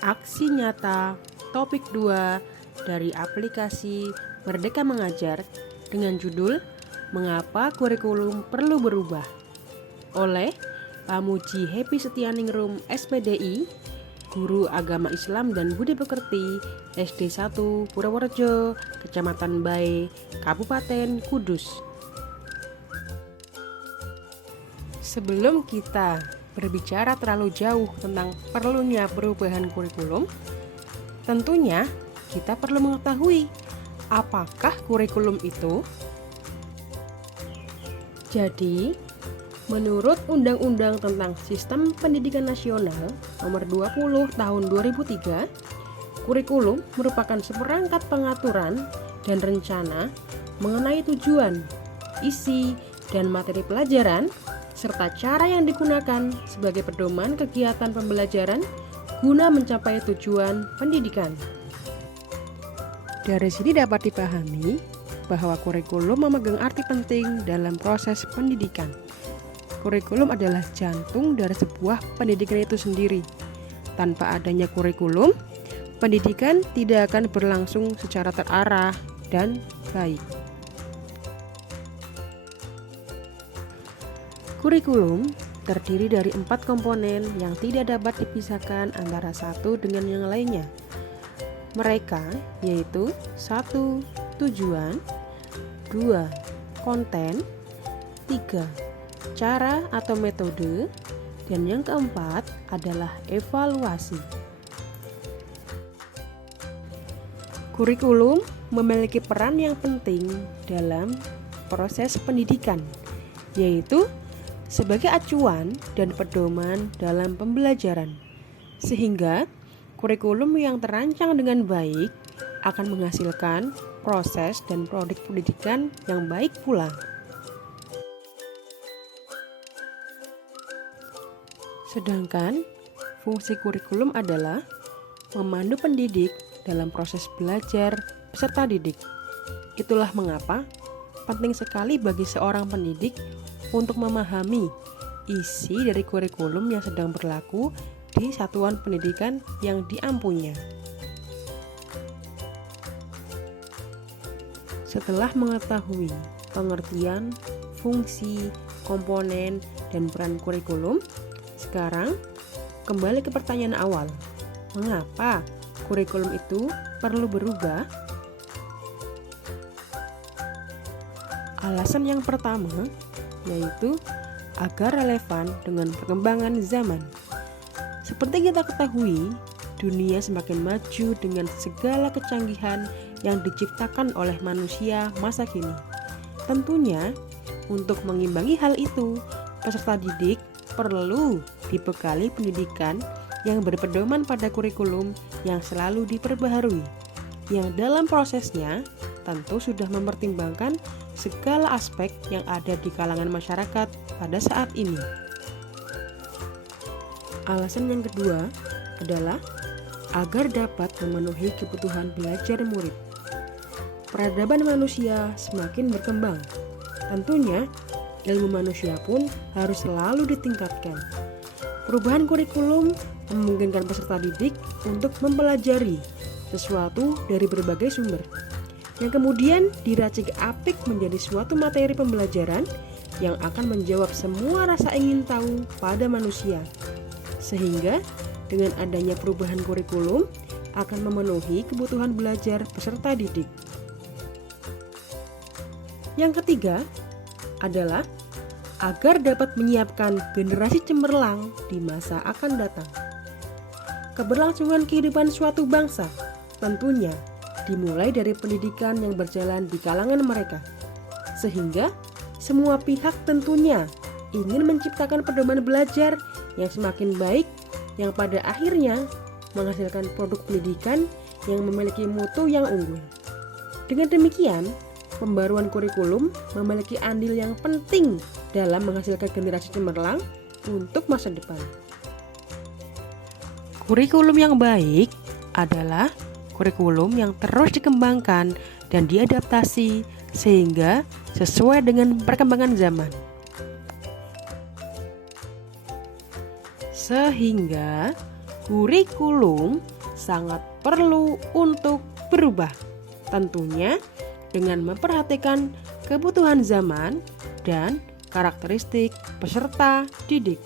Aksi nyata topik 2 dari aplikasi Merdeka Mengajar dengan judul Mengapa Kurikulum Perlu Berubah oleh Pamuji Happy Setianingrum SPDI, Guru Agama Islam dan Budi Pekerti SD 1 Purworejo, Kecamatan Bae, Kabupaten Kudus. Sebelum kita berbicara terlalu jauh tentang perlunya perubahan kurikulum, tentunya kita perlu mengetahui apakah kurikulum itu. Jadi, menurut Undang-Undang tentang Sistem Pendidikan Nasional Nomor 20 Tahun 2003, kurikulum merupakan seperangkat pengaturan dan rencana mengenai tujuan, isi, dan materi pelajaran serta cara yang digunakan sebagai pedoman kegiatan pembelajaran guna mencapai tujuan pendidikan. Dari sini dapat dipahami bahwa kurikulum memegang arti penting dalam proses pendidikan. Kurikulum adalah jantung dari sebuah pendidikan itu sendiri. Tanpa adanya kurikulum, pendidikan tidak akan berlangsung secara terarah dan baik. Kurikulum terdiri dari 4 komponen yang tidak dapat dipisahkan antara satu dengan yang lainnya. Mereka yaitu 1. Tujuan, 2. Konten, 3. Cara atau metode, dan yang keempat adalah evaluasi. Kurikulum memiliki peran yang penting dalam proses pendidikan, yaitu sebagai acuan dan pedoman dalam pembelajaran, sehingga kurikulum yang terancang dengan baik akan menghasilkan proses dan produk pendidikan yang baik pula. Sedangkan fungsi kurikulum adalah memandu pendidik dalam proses belajar peserta didik. Itulah mengapa penting sekali bagi seorang pendidik untuk memahami isi dari kurikulum yang sedang berlaku di satuan pendidikan yang diampunya. Setelah mengetahui pengertian, fungsi, komponen, dan peran kurikulum, sekarang kembali ke pertanyaan awal. Mengapa kurikulum itu perlu berubah? Alasan yang pertama yaitu agar relevan dengan perkembangan zaman. Seperti kita ketahui, dunia semakin maju dengan segala kecanggihan yang diciptakan oleh manusia masa kini. Tentunya, untuk mengimbangi hal itu, peserta didik perlu dibekali pendidikan yang berpedoman pada kurikulum yang selalu diperbaharui, yang dalam prosesnya tentu sudah mempertimbangkan segala aspek yang ada di kalangan masyarakat pada saat ini. Alasan yang kedua adalah agar dapat memenuhi kebutuhan belajar murid. Peradaban manusia semakin berkembang. Tentunya, ilmu manusia pun harus selalu ditingkatkan. Perubahan kurikulum memungkinkan peserta didik untuk mempelajari sesuatu dari berbagai sumber, yang kemudian diracik apik menjadi suatu materi pembelajaran yang akan menjawab semua rasa ingin tahu pada manusia. Sehingga dengan adanya perubahan kurikulum akan memenuhi kebutuhan belajar peserta didik. Yang ketiga adalah agar dapat menyiapkan generasi cemerlang di masa akan datang. Keberlangsungan kehidupan suatu bangsa tentunya dimulai dari pendidikan yang berjalan di kalangan mereka, sehingga semua pihak tentunya ingin menciptakan pedoman belajar yang semakin baik, yang pada akhirnya menghasilkan produk pendidikan yang memiliki mutu yang unggul. Dengan demikian, pembaruan kurikulum memiliki andil yang penting dalam menghasilkan generasi cemerlang untuk masa depan. Kurikulum yang baik adalah kurikulum yang terus dikembangkan dan diadaptasi sehingga sesuai dengan perkembangan zaman. Sehingga kurikulum sangat perlu untuk berubah. Tentunya dengan memperhatikan kebutuhan zaman dan karakteristik peserta didik.